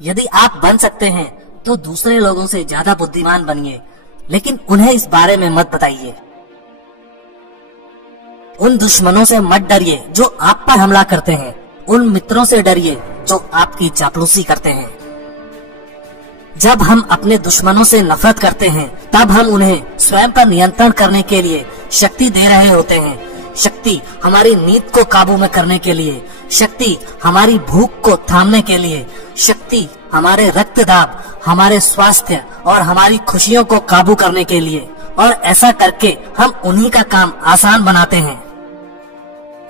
यदि आप बन सकते हैं तो दूसरे लोगों से ज्यादा बुद्धिमान बनिए, लेकिन उन्हें इस बारे में मत बताइए। उन दुश्मनों से मत डरिए जो आप पर हमला करते हैं, उन मित्रों से डरिए जो आपकी चापलूसी करते हैं। जब हम अपने दुश्मनों से नफरत करते हैं तब हम उन्हें स्वयं पर नियंत्रण करने के लिए शक्ति दे रहे होते हैं। शक्ति हमारी नींद को काबू में करने के लिए, शक्ति हमारी भूख को थामने के लिए, शक्ति हमारे रक्तदाब, हमारे स्वास्थ्य और हमारी खुशियों को काबू करने के लिए। और ऐसा करके हम उन्हीं का काम आसान बनाते हैं।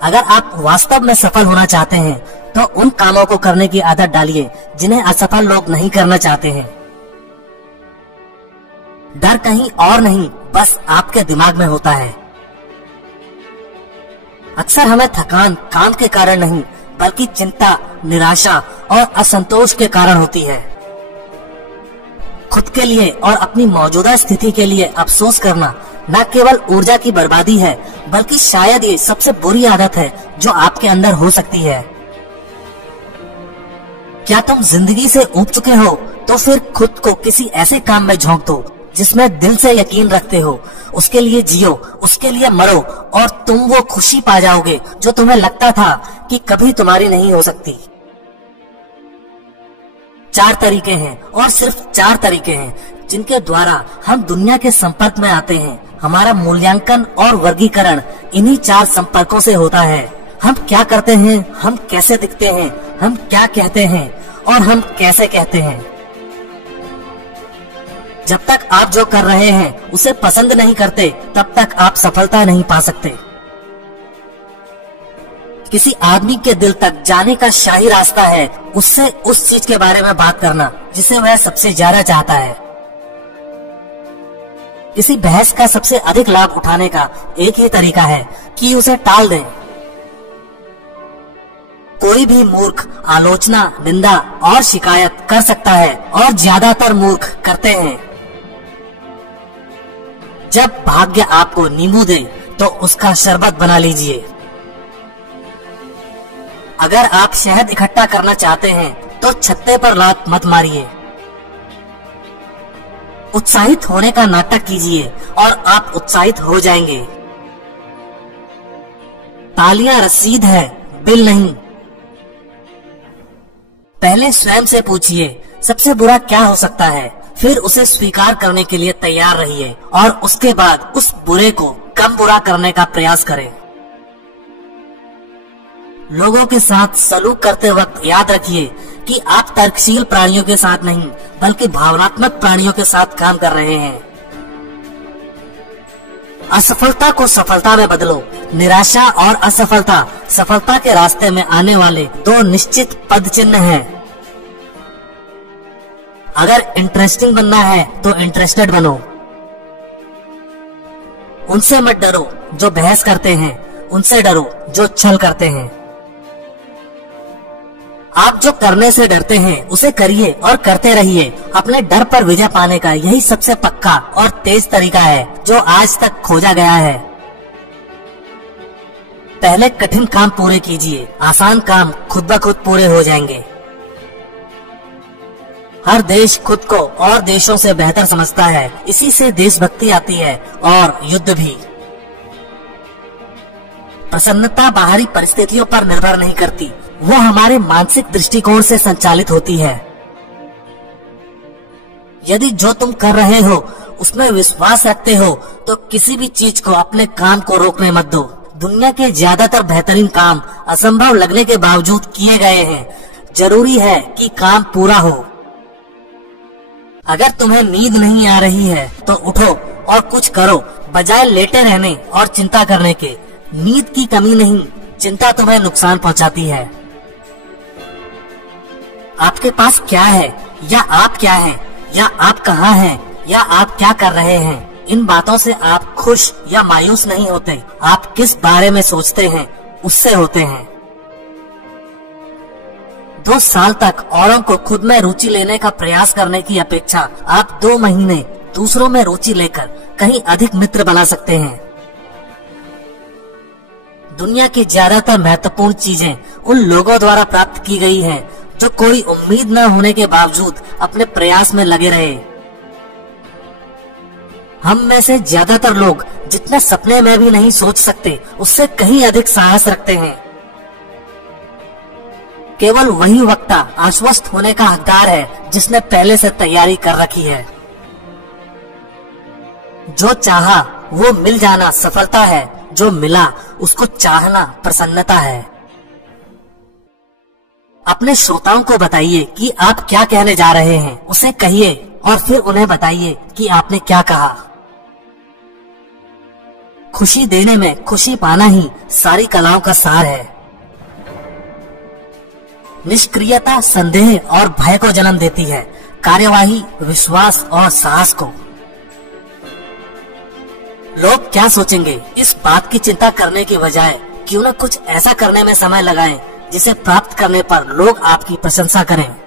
अगर आप वास्तव में सफल होना चाहते हैं तो उन कामों को करने की आदत डालिए जिन्हें असफल लोग नहीं करना चाहते हैं। डर कहीं और नहीं, बस आपके दिमाग में होता है। अक्सर हमें थकान काम के कारण नहीं बल्कि चिंता, निराशा और असंतोष के कारण होती है। खुद के लिए और अपनी मौजूदा स्थिति के लिए अफसोस करना न केवल ऊर्जा की बर्बादी है बल्कि शायद ये सबसे बुरी आदत है जो आपके अंदर हो सकती है। क्या तुम जिंदगी से ऊब चुके हो तो फिर खुद को किसी ऐसे काम में झोंक दो जिसमें दिल से यकीन रखते हो। उसके लिए जियो, उसके लिए मरो और तुम वो खुशी पा जाओगे जो तुम्हें लगता था कि कभी तुम्हारी नहीं हो सकती। 4 तरीके हैं और सिर्फ 4 तरीके हैं जिनके द्वारा हम दुनिया के संपर्क में आते हैं। हमारा मूल्यांकन और वर्गीकरण इन्हीं 4 संपर्कों से होता है। हम क्या करते हैं, हम कैसे दिखते हैं, हम क्या कहते हैं और हम कैसे कहते हैं। जब तक आप जो कर रहे हैं उसे पसंद नहीं करते तब तक आप सफलता नहीं पा सकते। किसी आदमी के दिल तक जाने का शाही रास्ता है उससे उस चीज के बारे में बात करना जिसे वह सबसे ज्यादा चाहता है। किसी बहस का सबसे अधिक लाभ उठाने का एक ही तरीका है कि उसे टाल दें। कोई भी मूर्ख आलोचना, निंदा और शिकायत कर सकता है और ज्यादातर मूर्ख करते हैं। जब भाग्य आपको नींबू दे तो उसका शरबत बना लीजिए। अगर आप शहद इकट्ठा करना चाहते हैं तो छत्ते पर लात मत मारिए। उत्साहित होने का नाटक कीजिए और आप उत्साहित हो जाएंगे। तालियां रसीद है, बिल नहीं। पहले स्वयं से पूछिए सबसे बुरा क्या हो सकता है, फिर उसे स्वीकार करने के लिए तैयार रहिए और उसके बाद उस बुरे को कम बुरा करने का प्रयास करें। लोगों के साथ सलूक करते वक्त याद रखिए कि आप तर्कशील प्राणियों के साथ नहीं बल्कि भावनात्मक प्राणियों के साथ काम कर रहे हैं। असफलता को सफलता में बदलो। निराशा और असफलता सफलता के रास्ते में आने वाले 2 निश्चित पद चिन्ह हैं। अगर इंटरेस्टिंग बनना है तो इंटरेस्टेड बनो। उनसे मत डरो जो बहस करते हैं, उनसे डरो जो छल करते हैं। आप जो करने से डरते हैं उसे करिए और करते रहिए। अपने डर पर विजय पाने का यही सबसे पक्का और तेज तरीका है जो आज तक खोजा गया है। पहले कठिन काम पूरे कीजिए, आसान काम खुद ब खुद पूरे हो जाएंगे। हर देश खुद को और देशों से बेहतर समझता है, इसी से देशभक्ति आती है और युद्ध भी। प्रसन्नता बाहरी परिस्थितियों पर निर्भर नहीं करती, वो हमारे मानसिक दृष्टिकोण से संचालित होती है। यदि जो तुम कर रहे हो उसमें विश्वास रखते हो तो किसी भी चीज को अपने काम को रोकने मत दो। दुनिया के ज्यादातर बेहतरीन काम असंभव लगने के बावजूद किए गए हैं। जरूरी है कि काम पूरा हो। अगर तुम्हें नींद नहीं आ रही है तो उठो और कुछ करो बजाय लेटे रहने और चिंता करने के। नींद की कमी नहीं, चिंता तुम्हें नुकसान पहुंचाती है। आपके पास क्या है या आप क्या हैं या आप कहाँ हैं या आप क्या कर रहे हैं, इन बातों से आप खुश या मायूस नहीं होते। आप किस बारे में सोचते हैं उससे होते हैं। 2 साल तक औरों को खुद में रुचि लेने का प्रयास करने की अपेक्षा आप 2 महीने दूसरों में रुचि लेकर कहीं अधिक मित्र बना सकते हैं। दुनिया की ज्यादातर महत्वपूर्ण चीजें उन लोगों द्वारा प्राप्त की गई हैं जो कोई उम्मीद न होने के बावजूद अपने प्रयास में लगे रहे। हम में से ज्यादातर लोग जितना सपने में भी नहीं सोच सकते, उससे कहीं अधिक साहस रखते हैं। केवल वही वक्ता आश्वस्त होने का हकदार है जिसने पहले से तैयारी कर रखी है। जो चाहा वो मिल जाना सफलता है, जो मिला उसको चाहना प्रसन्नता है। अपने श्रोताओं को बताइए कि आप क्या कहने जा रहे हैं, उसे कहिए और फिर उन्हें बताइए कि आपने क्या कहा। खुशी देने में खुशी पाना ही सारी कलाओं का सार है। निष्क्रियता संदेह और भय को जन्म देती है, कार्यवाही विश्वास और साहस को। लोग क्या सोचेंगे, इस बात की चिंता करने की बजाय क्यों न कुछ ऐसा करने में समय लगाएं जिसे प्राप्त करने पर लोग आपकी प्रशंसा करें।